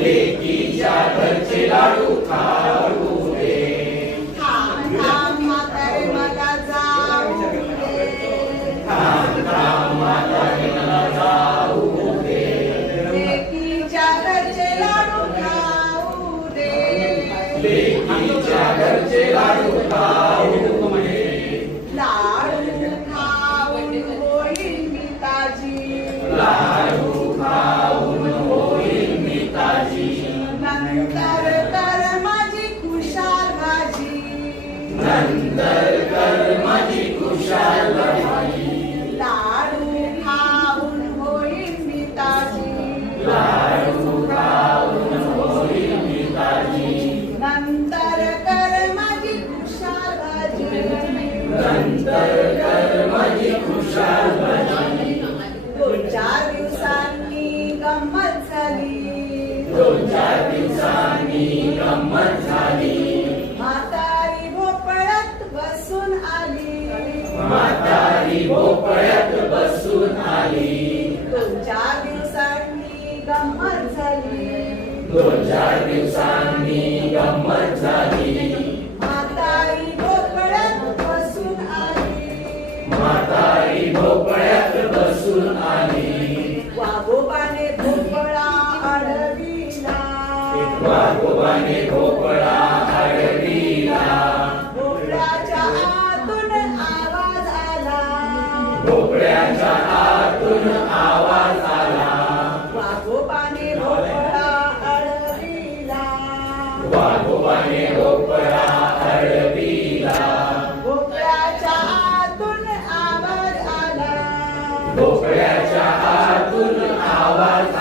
लेकीच्या घरचे लाडू खाऊ दे. थांब थांब म्हातारे मला जाऊ दे लेकीच्या घरचे लाडू खाऊ दे लेकीच्या घरचे लाडू खाऊ नंतर कर माझी खुशाल भाजी नंतर कर माझी कुशाल भाजी दोन चार दिवसांनी गंमत झाली दोन चार दिवसांनी गंमत झाली म्हातारी भोपळ्यात बसून आली. म्हातारी भोपळ्यात दोन चार दिवसांनी गंमत झाली. म्हातारी भोपळ्यात बसून आली. म्हातारी भोपळ्यात बसून आली. वाघोबाने भोपळा अडविला वाघोबाने भोपळा अडविला भोपळ्याच्या आतून आवाज आला. भोपळ्याच्या आतून आवाज आला. आतून